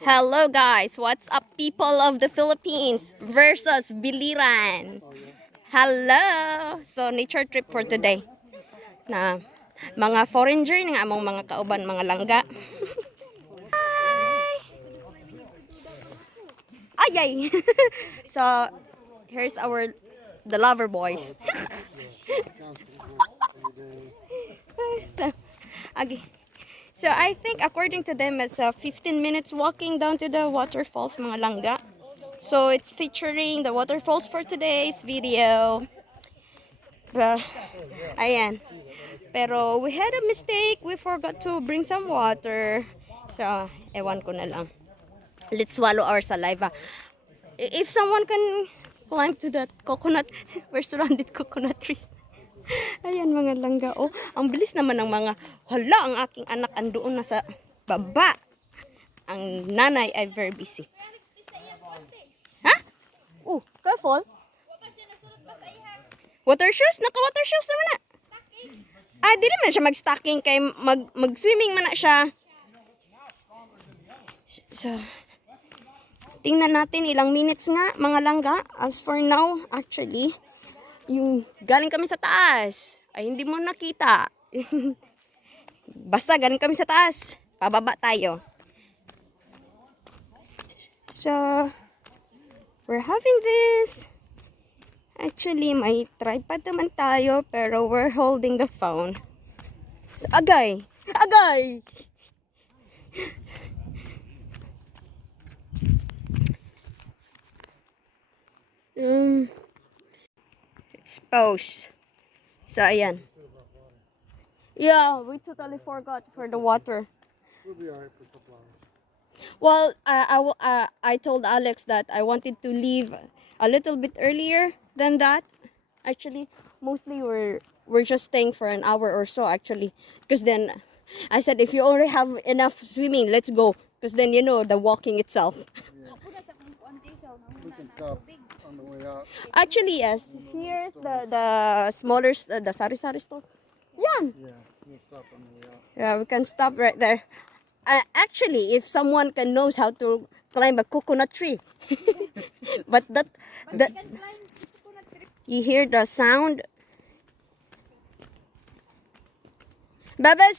Hello guys, what's up people of the Philippines versus Biliran? Hello! So nature trip for today. Na mga foreigner nga among mga kauban mga langga. Ayay! So here's the lover boys. so, okay. So I think according to them it's 15 minutes walking down to the waterfalls mga langga. So it's featuring the waterfalls for today's video. Ayan. Pero we had a mistake. We forgot to bring some water. So, ewan ko na lang. Let's swallow our saliva. If someone can climb to that coconut, we're surrounded coconut trees. Ayan mga langga. Oh, ang bilis naman ng mga, hala, ang aking anak andoon na sa baba. Ang nanay ay very busy. Ha? Oh, careful. Water shoes? Naka-water shoes naman na. Di naman siya mag-stocking kay mag-swimming man na siya. So, tingnan natin ilang minutes nga mga langga. As for now, actually, yung galing kami sa taas. Ay, hindi mo nakita. Basta galing kami sa taas. Pababa tayo. So, we're having this. Actually, may tripod naman tayo, pero we're holding the phone. So, agay! Agay! It's paused. So, ayan. Yeah, we totally forgot for the water. We'll be alright for a couple hours. Well, I told Alex that I wanted to leave a little bit earlier than that. Actually, mostly we're just staying for an hour or so actually, because then I said if you already have enough swimming, let's go. Because then you know the walking itself. Yeah. We can stop on the way out. Actually, yes. Here's the smaller the sari-sari store. Yan. Yeah, we'll stop on the way out. Yeah, we can stop right there. Actually, if someone can knows how to climb a coconut tree, but that you hear the sound. Baba,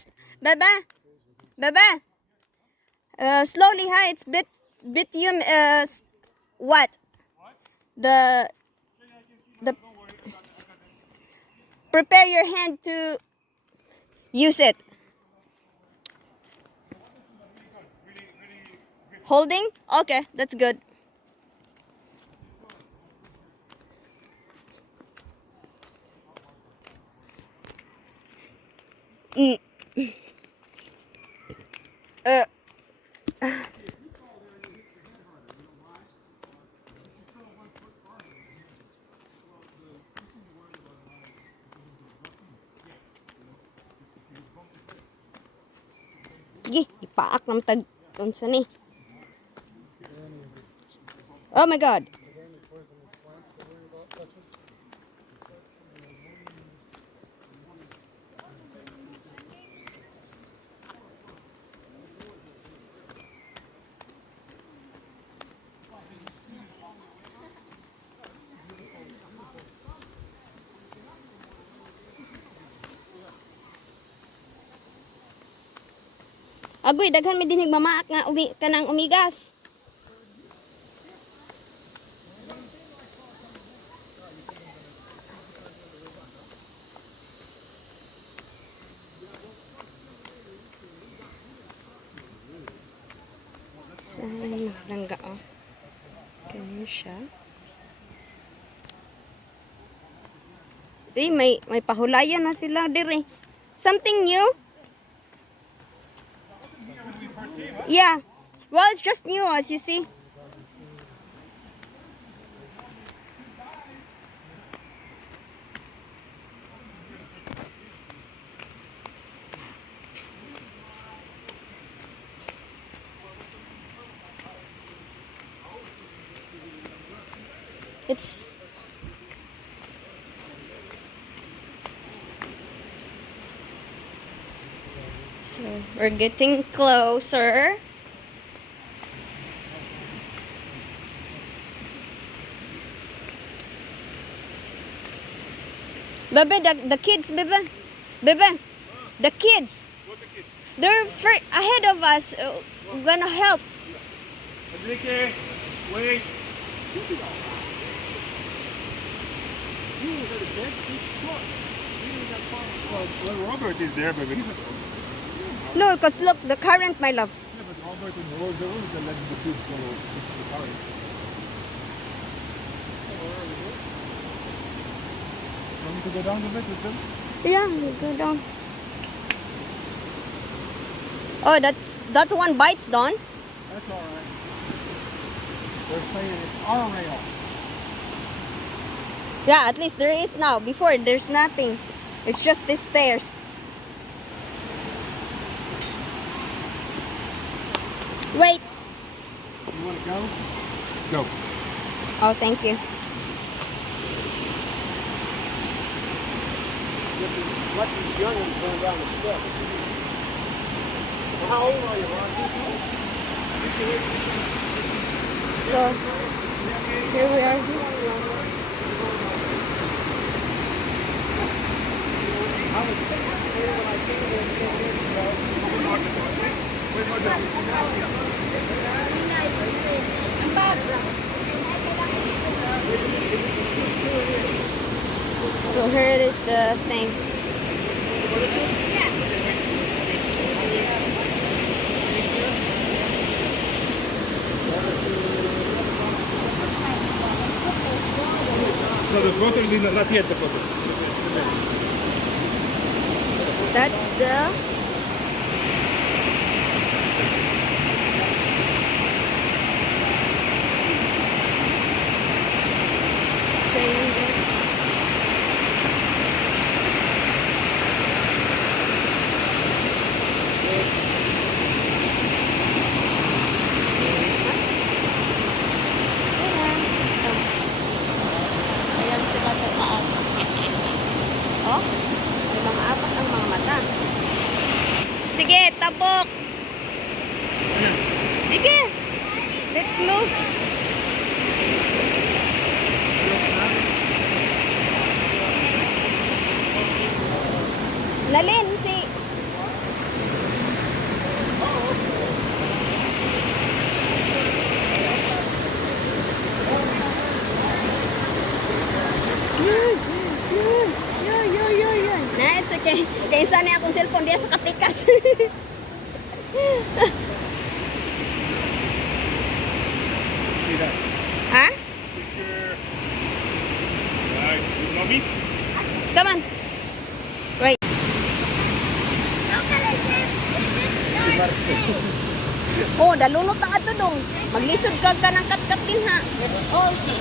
Baba. Slowly, ha. It's bit you. What? The prepare your hand to use it. Holding? Okay, that's good. Mm. Ipaak ng tag unsa ni. Oh my god. Agoy, daghan mi dinhig mamaak nga kanang umigas. So, langga oh. Ganyan siya. May pahulayan na sila dire. Something new? Yeah. Well, it's just new as you see. It's so we're getting closer. Bebe, the kids, Bebe. Bebe, the kids. They're ahead of us. We're gonna help. Enrique, wait. Well, Robert is there, baby. No, because look, the current, my love. Yeah, but Robert and Rose, they're always letting the kids go into the car. Want me to go down a bit with them? Yeah, we go down. Oh, that's one bites, Don. That's all right. They're saying it's our rail. Yeah, at least there is now. Before, there's nothing. It's just these stairs. Wait. You want to go? Go. Oh, thank you. Let these young ones run down the steps. How old are you, Ron? So, here we are. So here is the thing. No, the photo is not yet the photo. That's the saying this. Ayan sila sa taas. Oh, may mga apat ang mga mata. Sige, tabok. Sige. Let's move. Lalin, si... Nah, it's okay. Kaya sana akong cellphone diya sa kapikas. See that? Ha? Picture. Right. You love me? Come on. Wait. Oh, dalunot ang ato dong. Maglisod ka ng kat-kat din ha. Let's all see.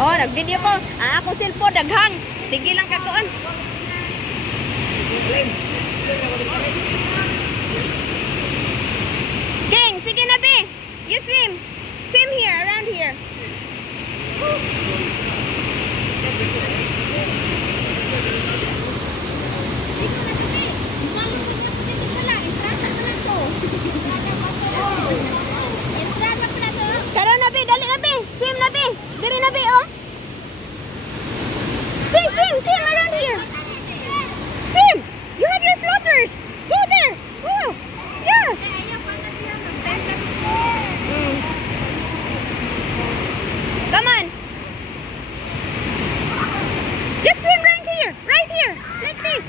Oh, nag-video ko. Ang akong cellphone, daghang. Sige lang kakuan. King, sige na be. You swim. Swim here, around here. Karon na be, dali na be. Swim na be. Diri na be, oh. Swim around here. Swim. You have your floaters. Go there. Go. Yes. Come on. Just swim right here. Right here. Like this.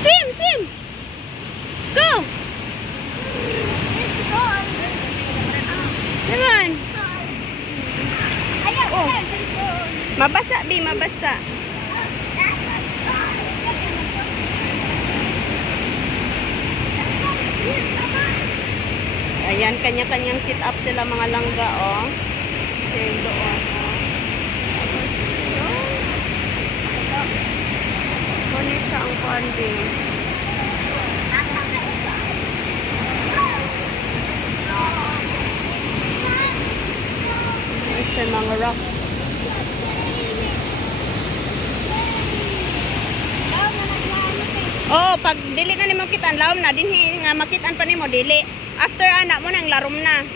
Swim. Go. Come on. Oh. Mabasa, Bi. Mabasa. Ayan, kanya-kanyang sit up sila mga langga, oh. Same doon, oh. Ngunit siya ang panding. Ito yung mga rocks. Oo, pag dili na nimo kitaan lawom na dinhi nga makitaan pa nimo dili. After anak mo nang larom na.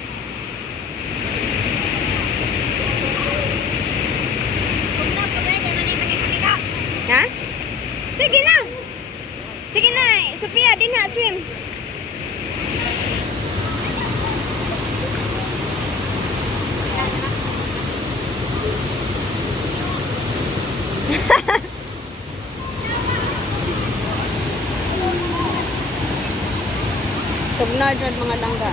Ha? Sige na. Sige na, Sophia, din na swim. Tugna dyan mga langga.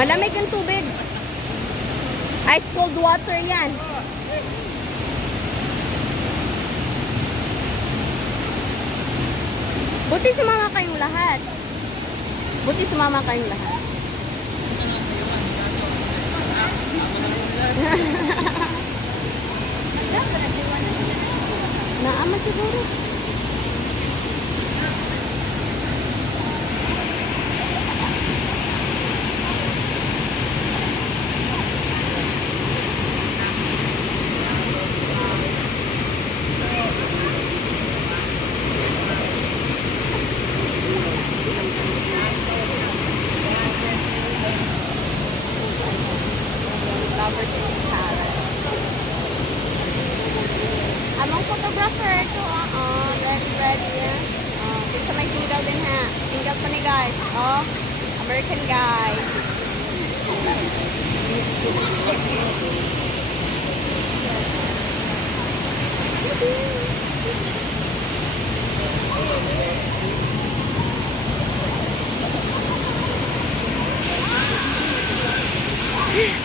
Malamig ang tubig. Ice cold water yan. Buti sumama kayong lahat. Buti sumama kayong lahat. Naama siguro. Among photographer ito, red yan. Dito may single din ha. Single pa ni guys. Oh, American guy.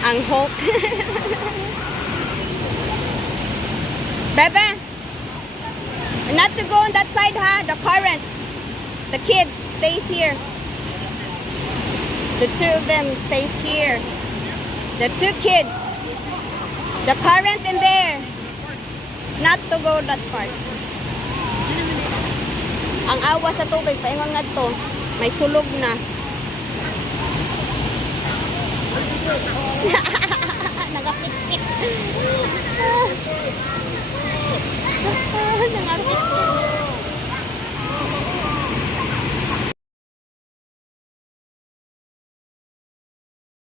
Ang hook. Bebe, not to go on that side, ha? The current. The kids stays here. The two of them stays here. The two kids. The current in there. Not to go that part. Ang awa sa tubig, paingon nga to. May sulog na. Nagapit-pit.